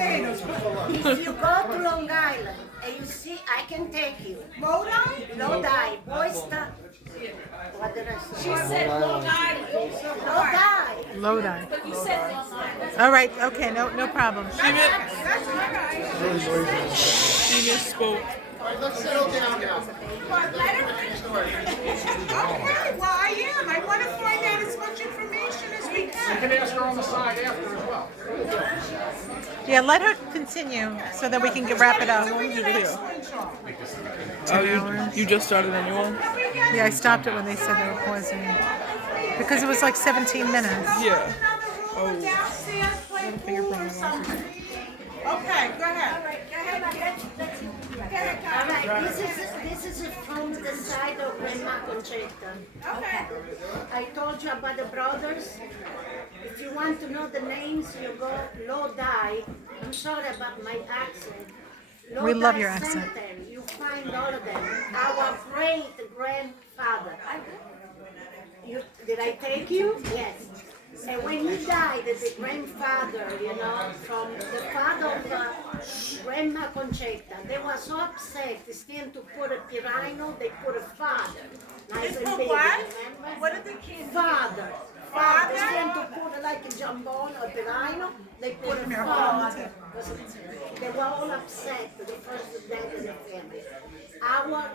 tomatoes. If you go to Long Island and you see, I can take you. Lodi? Lodi, Boysta. What did I say? She said Long Island. Lodi. Lodi. But you said Long Island. All right. Okay. No problem. That's all right. She misspoke. Let's settle down now. Okay, well, I am. I want to find out as much information as we You can. can ask her on the side after as well. Yeah. Let her continue so that we can wrap it up. Doing an excellent job. Oh, you just started a new one? Yeah. I stopped it when they said they were pausing because it was like 17 minutes. Yeah. Oh. Downstairs, play pool or something. Okay, go ahead. All right, this is from the side of Grandma Concetta. Okay. I told you about the brothers. If you want to know the names, you go Lodi. I'm sorry about my accent. We love your Lodi accent. Center. You find all of them. Our great grandfather. Did I take you? Yes. And when he died, the grandfather, from the father of Grandma Concetta, they were so upset. Instead to put a Pirino, they put a father. Nice and put big, what? remember? What did the kids Father. Father? Instead to put like a jambone or Pirino, they put a father. They were all upset, the first death in the family. Our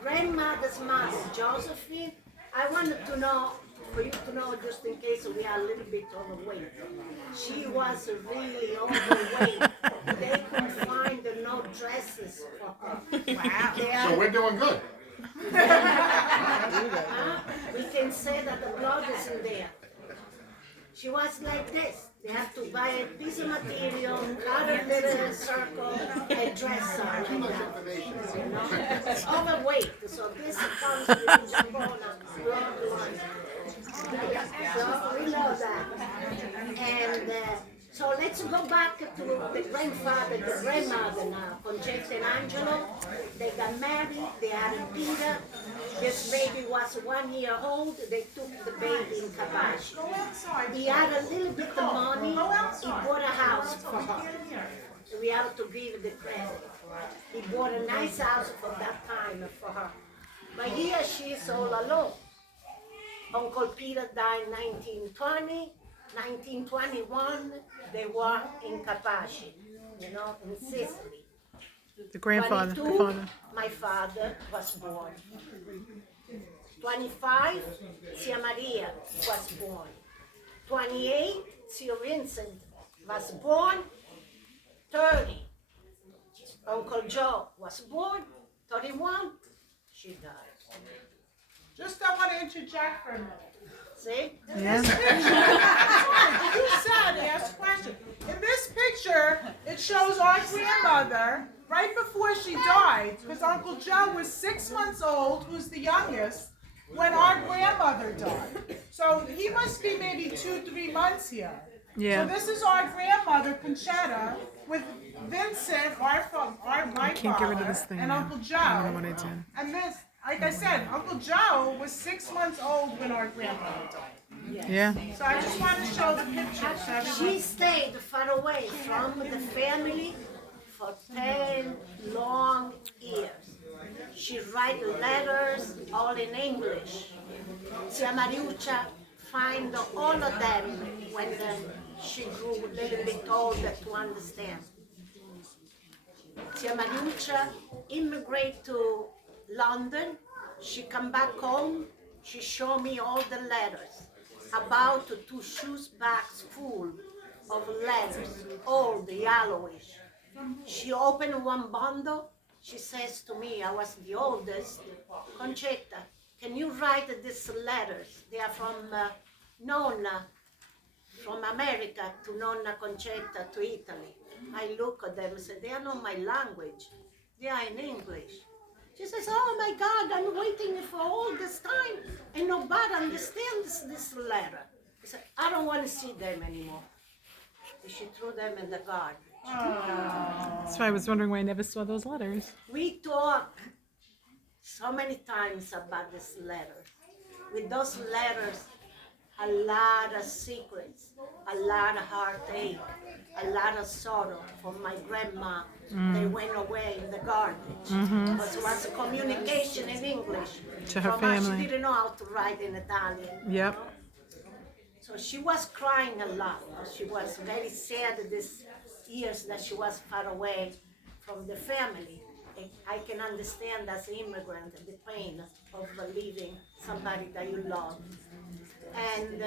grandmother's mother, Josephine, I wanted to know, for you to know, just in case we are a little bit overweight. She was really overweight. They couldn't find no dresses for her. Wow. So we're doing good. We can say that the blood is in there. She was like this. They have to buy a piece of material, cut a little circle, and dress her like that. Overweight. So this comes with Jambona, bloodline. So we know that. And so let's go back to the grandfather, the grandmother now, Concetta and Angelo. They got married, they had a Peter. This baby was 1 year old. They took the baby in Capaci. Go outside. He had a little bit of money. He bought a house for her. We have to give the credit. He bought a nice house for that time for her. But here she is all alone. Uncle Peter died in 1920. 1921, they were in Capaci, in Sicily. The grandfather. The 22, father. my father was born. 25, Tia Maria was born. 28, Tia Vincent was born. 30, Uncle Joe was born. 31, she died. Just I want to interject for a minute. See? Yeah. You said ask question. In this picture, it shows our grandmother right before she died, because Uncle Joe was 6 months old, who's the youngest, when our grandmother died. So he must be maybe 2-3 months here. Yeah. So this is our grandmother, Concetta, with Vincent, my Can't get rid of this father, thing and now. Uncle Joe. I don't know what I did. And this, like I said, Uncle Joe was 6 months old when our grandmother died. Yeah. So I just want to show the picture. So everyone- She stayed far away from the family for 10 long years. She write letters all in English. Tia Mariuccia find all of them when she grew a little bit older to understand. Tia Mariuccia immigrated to London. She come back home. She show me all the letters. About 2 shoes bags full of letters, old, yellowish. She opened one bundle. She says to me, I was the oldest, Concetta, can you write these letters? They are from Nonna, from America to Nonna Concetta to Italy. I look at them and say, they are not my language. They are in English. She says, oh my God, I'm waiting for all this time and nobody understands this letter. I said, I don't want to see them anymore. And she threw them in the garden. That's why I was wondering why I never saw those letters. We talk so many times about this letter. With those letters, a lot of secrets, a lot of heartache, a lot of sorrow from my grandma. They went away in the garbage. Because it was a communication in English. To her from her. family. She didn't know how to write in Italian. Yep. So she was crying a lot. She was very sad these years that she was far away from the family. And I can understand as an immigrant the pain of leaving somebody that you love. And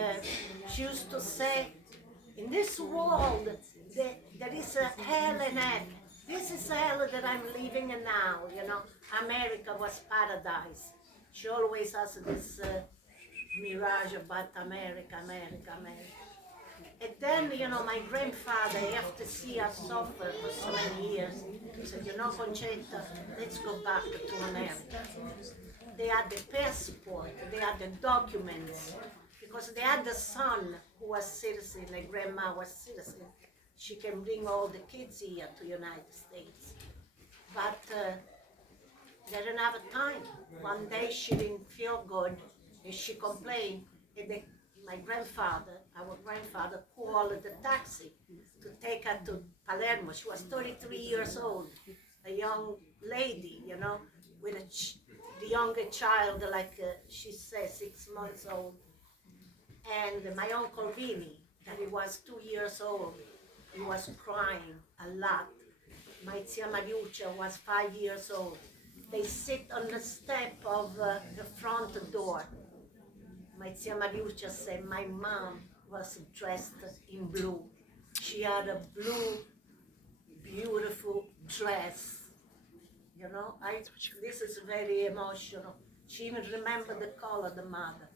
she used to say, in this world, there is a hell and heaven. This is hell that I'm living in now, you know. America was paradise. She always has this mirage about America, America, America. And then, you know, my grandfather, after see us suffer for so many years, he said, you know, Concetta, let's go back to America. They had the passport, they had the documents, because they had the son who was citizen, and grandma was citizen. She can bring all the kids here to United States. But they didn't have time. One day she didn't feel good, and she complained, and my grandfather, our grandfather, called the taxi to take her to Palermo. She was 33 years old, a young lady, you know, with the younger child, like she said, 6 months old. And my uncle Vinny, that he was 2 years old, he was crying a lot. My tia Mariuccia was 5 years old. They sit on the step of the front door. My tia Mariuccia said my mom was dressed in blue. She had a blue, beautiful dress. You know, this is very emotional. She even remembered the color of the mother.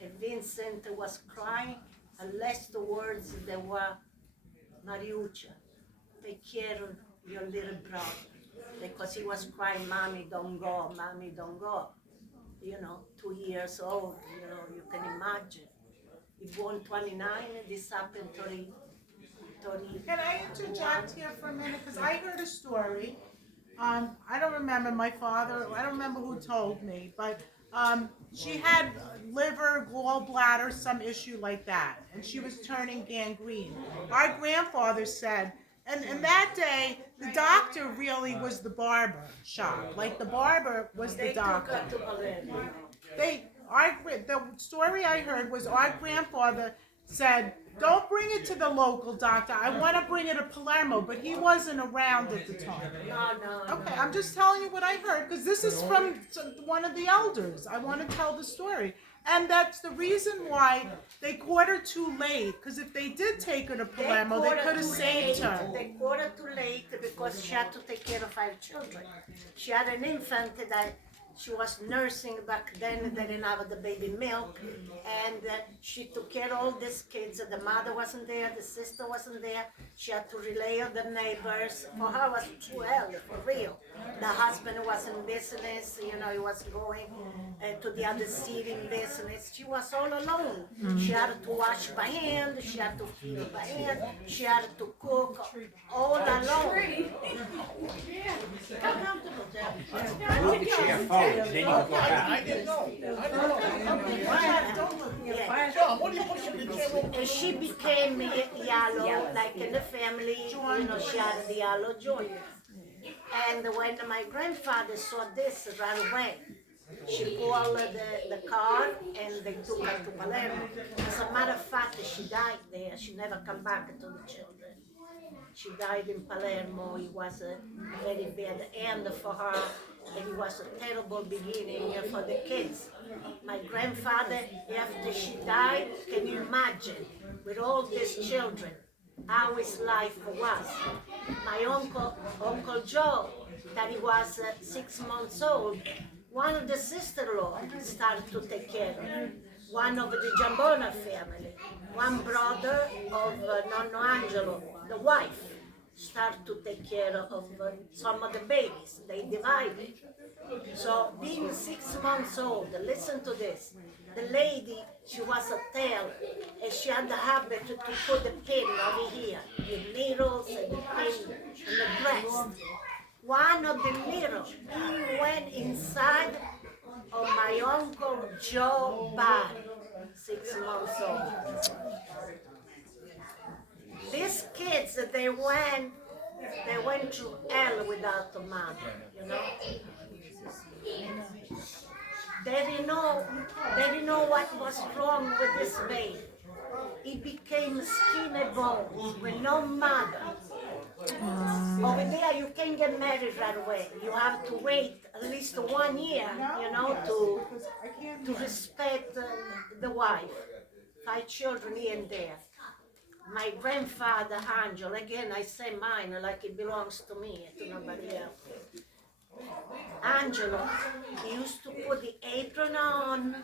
And Vincent was crying, and last words there were, Mariuccia, take care of your little brother. Because he was crying, Mommy, don't go, Mommy, don't go. You know, 2 years old, you know, you can imagine. He born 29, this happened 30. Can I interject here for a minute? Because I heard a story. I don't remember my father, I don't remember who told me, but she had liver, gallbladder, some issue like that, and she was turning gangrene. Our grandfather said, and that day, the doctor really was the barber shop. Like the barber was the doctor. They took her to Palermo. The story I heard was our grandfather said, don't bring it to the local doctor. I want to bring it to Palermo, but he wasn't around at the time. No. Okay, I'm just telling you what I heard, because this is from one of the elders. I want to tell the story. And that's the reason why they caught her too late, because if they did take her to Palermo, they could have saved her. They caught her too late because she had to take care of 5 children. She had an infant that she was nursing back then. They didn't have the baby milk, and she took care of all these kids. The mother wasn't there, the sister wasn't there. She had to rely on the neighbors. For her, it was too early, for real. The husband was in business, you know, he was going to the other city in business. She was all alone. She had to wash by hand, she had to feed by hand, she had to cook all alone. Move the chair forward, then you can go back. I didn't know. Yeah. John, what are you pushing the chair over? And she became yellow, like in the family, you know, she had the yellow joint. And when my grandfather saw this, ran away. She called the car and they took her to Palermo. As a matter of fact, she died there. She never come back to the children. She died in Palermo. It was a very bad end for her, and it was a terrible beginning for the kids. My grandfather, after she died, can you imagine, with all these children, how his life was? My Uncle Joe, that he was 6 months old, one of the sister-in-law started to take care of him. One of the Giambona family, one brother of Nonno Angelo, the wife, started to take care of some of the babies. They divided. So being 6 months old, listen to this, the lady, she was a tailor, and she had the habit to put the pin over here, the needles and the pin and the breast. One of the needles, he went inside of my Uncle Joe's body. 6 months old. These kids, they went through hell without a mother, you know. They didn't know what was wrong with this baby. He became skin and bones with no mother. Over there, you can't get married right away. You have to wait at least 1 year, you know, to respect the wife. 5 children here and there. My grandfather, Angel, again, I say mine like it belongs to me, to nobody else. Angelo, he used to put the apron on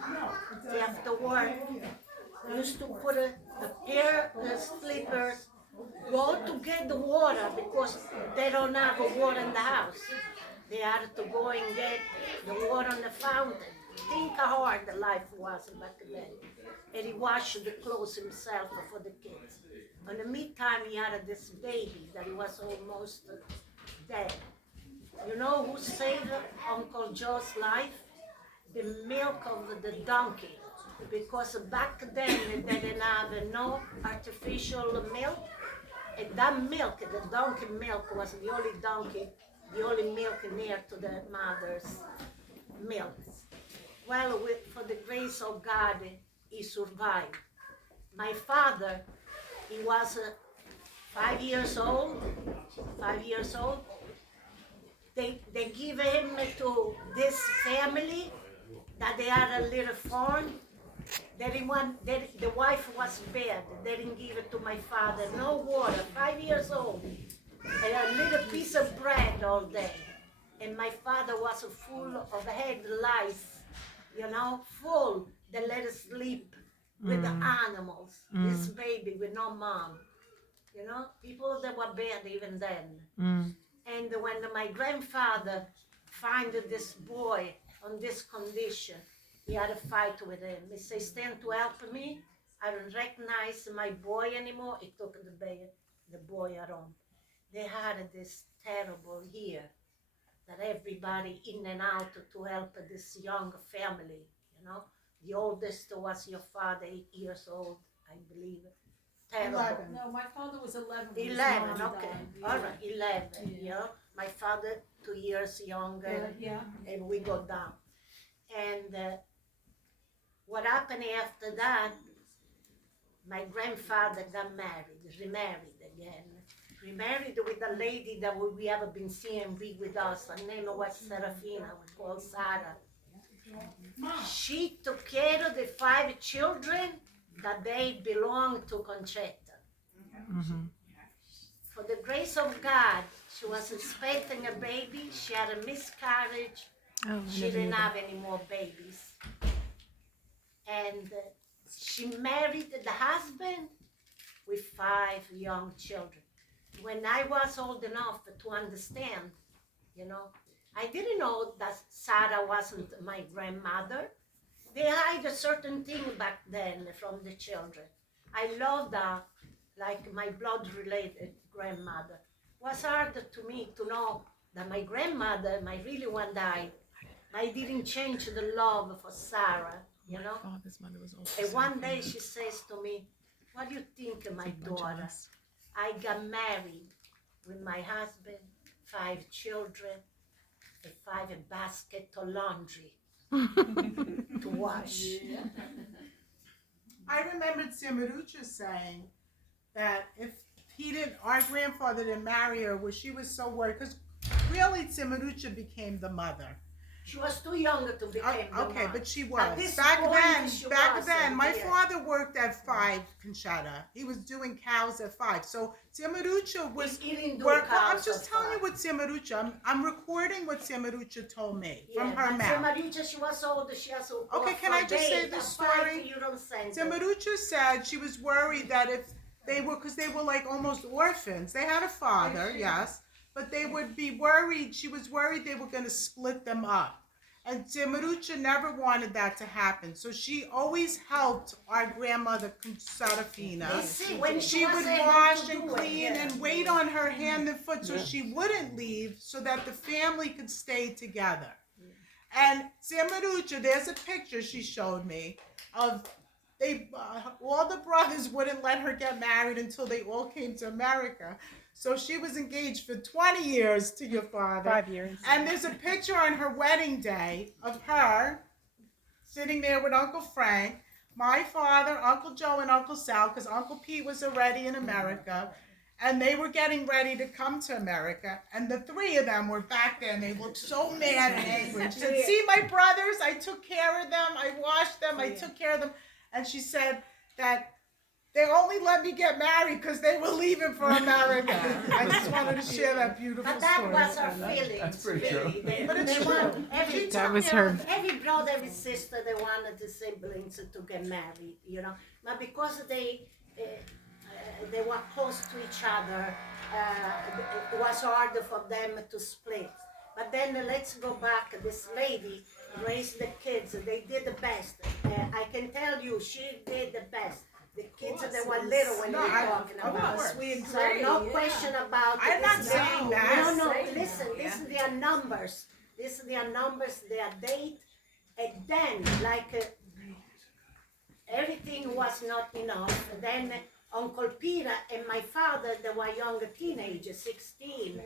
after work. He used to put a pair of slippers, go to get the water because they don't have water in the house. They had to go and get the water on the fountain. Think how hard the life was back then. And he washed the clothes himself for the kids. In the meantime, he had this baby that he was almost dead. You know who saved Uncle Joe's life? The milk of the donkey. Because back then they didn't have no artificial milk. And that milk, the donkey milk, was the only milk near to the mother's milk. Well, for the grace of God, he survived. My father, he was 5 years old. 5 years old. They give him to this family that they had a little farm. The wife was bad. They didn't give it to my father. No water. 5 years old. And a little piece of bread all day. And my father was full of head lice, you know, full. They let us sleep with the animals. This baby with no mom. You know, people that were bad even then. And when my grandfather found this boy on this condition, he had a fight with him. He said, stand to help me. I don't recognize my boy anymore. He took the boy home. They had this terrible year that everybody in and out to help this young family, you know. The oldest was your father, 8 years old, I believe. Terrible. 11. No, my father was 11. when his 11, mom okay. died. All right, 11, you know. My father, 2 years younger, Yeah. and we go down. And what happened after that, my grandfather got married, remarried again. Remarried with a lady that we haven't been seeing be with us. Her name was Serafina, we call Sarah. She took care of the 5 children that they belonged to Concetta. For the grace of God, she was expecting a baby. She had a miscarriage. She didn't have any more babies. And she married the husband with 5 young children. When I was old enough to understand, you know, I didn't know that Sarah wasn't my grandmother. They hide a certain thing back then from the children. I loved her like my blood-related grandmother. It was hard to me to know that my grandmother, my really one, died. I didn't change the love for Sarah, you know. Father's mother was also And one day she says to me, what do you think, my daughter? I got married with my husband, 5 children, and 5 baskets of laundry to wash. I remembered Samarucha saying that if our grandfather didn't marry her, she was so worried, because really Samarucha became the mother. She was too young to become the Okay, mom. but she At was. this Back point, she then, wasn't, my yeah. father worked at 5, Concetta. He was doing cows at 5. So Samarucha was He didn't do well, I'm cows just at telling you 5. what Samarucha, I'm recording what Samarucha told me from her and mouth. Samarucha, she was old. She has a Okay, can I just say this story? You don't send it. Samarucha said she was worried that if because they were like almost orphans. They had a father, yes, but they would be worried. She was worried they were going to split them up. And Samarucha never wanted that to happen. So she always helped our grandmother, Serafina. When She would wash and clean and wait on her hand and foot so she wouldn't leave, so that the family could stay together. And Samarucha, there's a picture she showed me of all the brothers wouldn't let her get married until they all came to America. So she was engaged for 20 years to your father. 5 years. And there's a picture on her wedding day of her sitting there with Uncle Frank, my father, Uncle Joe, and Uncle Sal, because Uncle Pete was already in America. And they were getting ready to come to America. And the three of them were back there, and they looked so mad and angry. She said, see my brothers, I took care of them, I washed them, I took care of them. And she said that they only let me get married because they were leaving for America. I just wanted to share that beautiful But that story. was her feelings. That's pretty true. Really. But it's They true. want every, That was her. every brother, every sister, they wanted the siblings to get married, you know. But because they were close to each other, it was harder for them to split. But then let's go back. This lady raised the kids. They did the best. I can tell you, she did the best. The kids, they were little when we were talking about it. We agree. So no question about it. I'm not This is saying that. No, listen, this is their numbers. This is their numbers, their date. And then, like, everything was not enough. And then Uncle Peter and my father, they were younger teenagers, 16,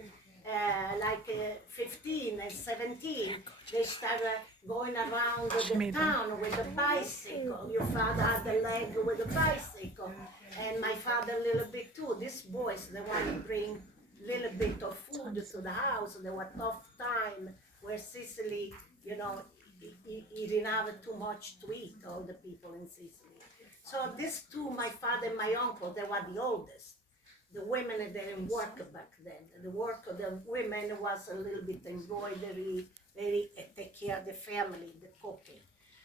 15 and 17. They started going around the town with a bicycle. Your father had the leg with a bicycle. And my father a little bit too. These boys, they want to bring a little bit of food to the house. They were tough time where Sicily, you know, he didn't have too much to eat, all the people in Sicily. So these two, my father and my uncle, they were the oldest. The women, they didn't work back then. The work of the women was a little bit embroidery, very take care of the family, the cooking.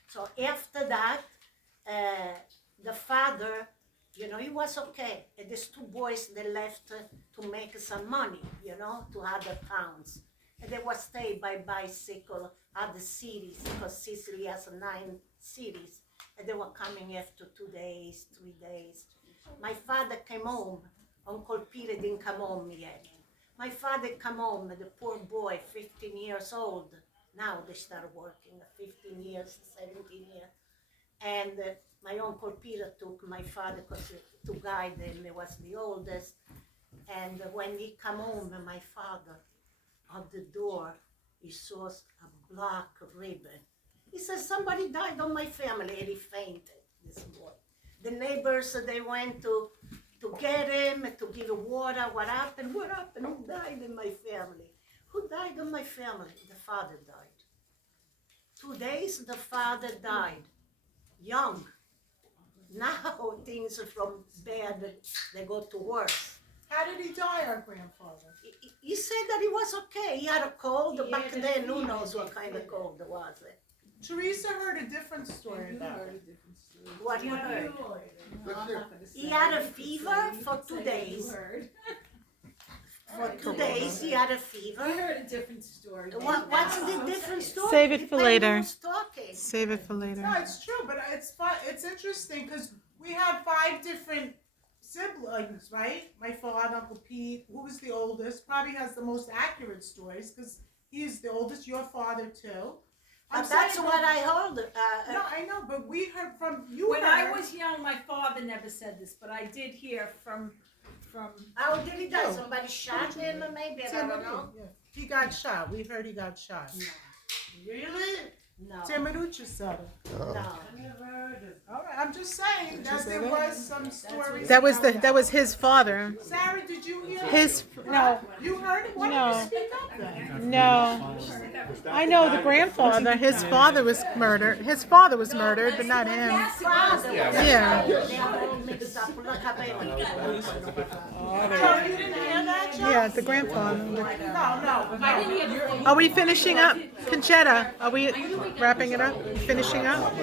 So after that, the father, you know, he was okay. And these two boys, they left to make some money, you know, to other towns. And they were stay by bicycle at the cities, because Sicily has 9 cities. And they were coming after 2 days, 3 days. My father came home. Uncle Peter didn't come home yet. My father come home, the poor boy, 15 years old. Now they start working, 15 years, 17 years. And my Uncle Peter took my father to guide him. He was the oldest. And when he come home, my father, at the door, he saw a black ribbon. He says, somebody died on my family, and he fainted, this boy. The neighbors, they went to get him, to give him water. What happened? What happened? Who died in my family? Who died in my family? The father died. 2 days, the father died, young. Now things from bad, they go to worse. How did he die, our grandfather? He said that he was okay. He had a cold. Back then, who knows what kind of cold was it? Teresa heard a different story about it. What you heard? He had a fever for 2 days. For 2 days, he had a fever. I heard a different story. What's the different story? Save it for Depends later. who's talking. Save it for later. No, it's true, but it's fun. It's interesting because we have 5 different siblings, right? My father, Uncle Pete, who was the oldest, probably has the most accurate stories because he's the oldest. Your father too. That's what I heard. No, I know, but we heard from you. When I was young, my father never said this, but I did hear from. How did he die? Somebody shot him, maybe? I don't know. Yeah. He got shot. We heard he got shot. Really? No. Timirucha said it. No. All right, I'm just saying that there was some stories. That was his father. Sarah, did you hear? No, You heard it? Why No. didn't you speak up then? no. I know the grandfather. His father was murdered. His father was murdered, but not him. Father. Yeah. They are all mixed up. Look up Joe, you didn't hear that, Joe? Yeah, the grandfather. No. I didn't hear the Are we finishing up, Concetta? Are we wrapping it up? Finishing up?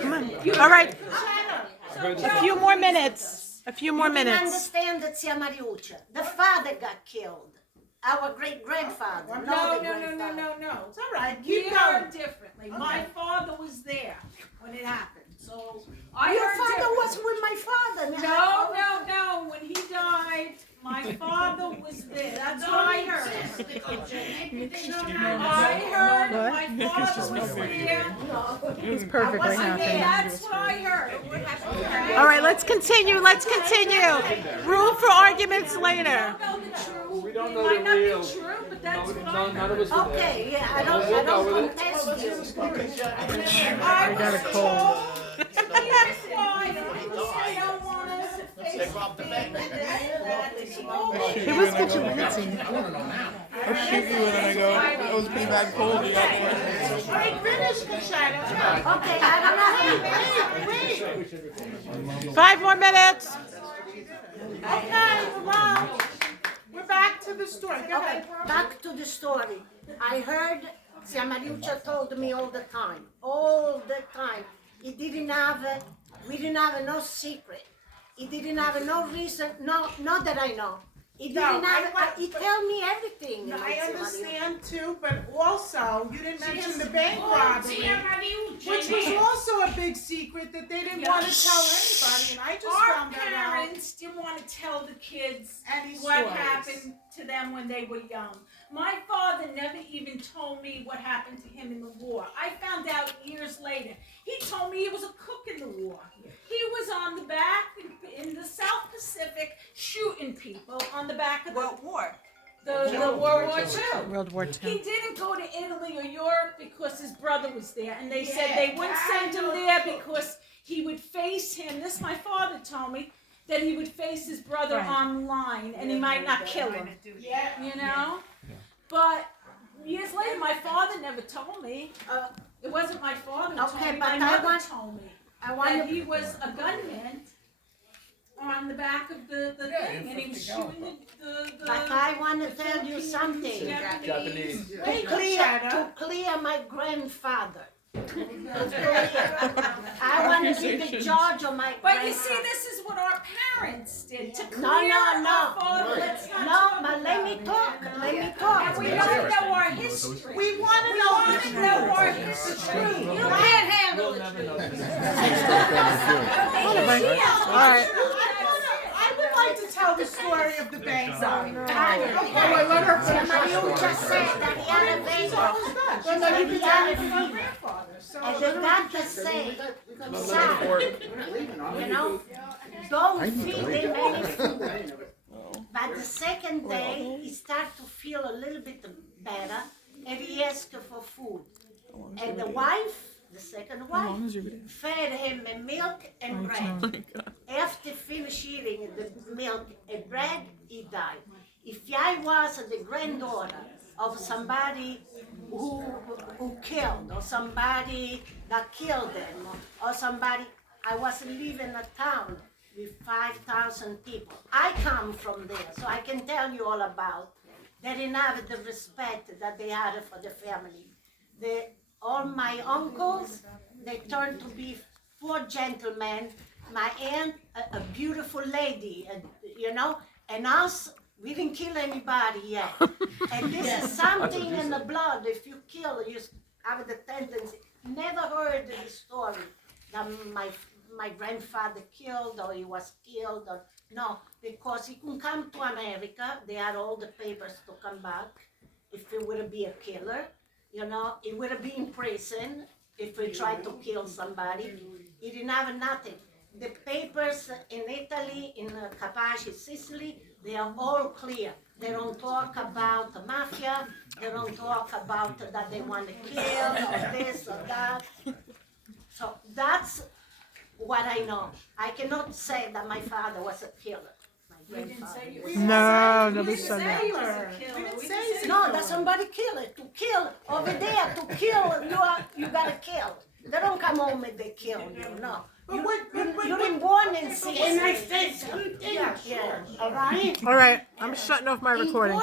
Come on. All right. A few more minutes. A few more You minutes. understand that, Zia Mariuccia? The father got killed. Our great-grandfather. No. It's all right. We Keep heard going. differently. My father was there when it happened, so I Your heard father differently. was with my father. No. When he died, my my father was there. That's what I heard. I heard my father was there. He's perfectly happy. That's what I heard. All right, let's continue. Let's continue. Room for arguments later. We don't know the real. It might not be true, but that's what I heard. Okay, yeah, I don't contest you. I got a cold. It was vigilante. I'll shoot you and then I go, that was pretty bad cold you got there. All right, finish, Concetta. Okay, I don't know. 5 more minutes. Okay, well, we're back to the story. Go Okay, ahead. back to the story. I heard Zia Mariuccia told me all the time. He didn't have, we didn't have no secret. He didn't have no reason, not that I know. He didn't have, he tell me everything. I understand too, but also you didn't mention the bank robbery, which was also a big secret that they didn't want to tell anybody, and I just Our found that out. parents didn't want to tell the kids Any what stories. happened to them when they were young. My father never even told me what happened to him in the war. I found out years later. He told me he was a cook in the war. He was on the back in the South Pacific shooting people on the back of the war. The World War II. World War He II. didn't go to Italy or Europe because his brother was there, and they said they wouldn't send him there because he would face him. This my father told me, that he would face his brother online and he might not kill him. You know? But years later, my father never told me. It wasn't my father who told Okay, me. but My I mother want- told me I want that to he was a gunman on the back of the thing, and he was shooting the But I want to tell you something. Japanese. To clear my grandfather. I want to be the judge of my But you see, grandfather. this is what our parents did to clear No. our father. Let's not No, talk but let me talk. Let me And talk. we don't know our history. We want to We know want the to know truth. our history. You can't handle the truth. All right. I would like to tell the story of the bank robbery. Okay, let her finish. Mariuccia said that he had a baby. Well, no, you can tell it from my grandfather. So And the doctor said, son, you know, don't feed him any food. But the second day, he started to feel a little bit better, and he asked for food. And the wife, the second wife, fed him milk and bread. After finished eating the milk and bread, he died. If I was the granddaughter of somebody who killed, or somebody that killed them, or somebody, I was living in a town with 5,000 people. I come from there, so I can tell you all about. They didn't have the respect that they had for the family. All my uncles, they turned to be 4 gentlemen. My aunt, a beautiful lady, you know, and us, we didn't kill anybody yet. And this is something in the blood. If you kill, you have the tendency. Never heard the story that my grandfather killed or he was killed. Or no, because he couldn't come to America. They had all the papers to come back. If he would be a killer, you know, he would be in prison if he tried to kill somebody. He didn't have nothing. The papers in Italy, in Capaci, Sicily, they are all clear. They don't talk about the mafia. They don't talk about that they want to kill or this or that. So that's what I know. I cannot say that my father was a killer. My grandfather. No, nobody said Say that. he was a killer. We didn't say No, that somebody kill it. To kill over there, to kill, you gotta kill. They don't come home and they kill you, no. You didn't born in Sicily. in my face. Yeah, all right. All right, I'm shutting off my recording.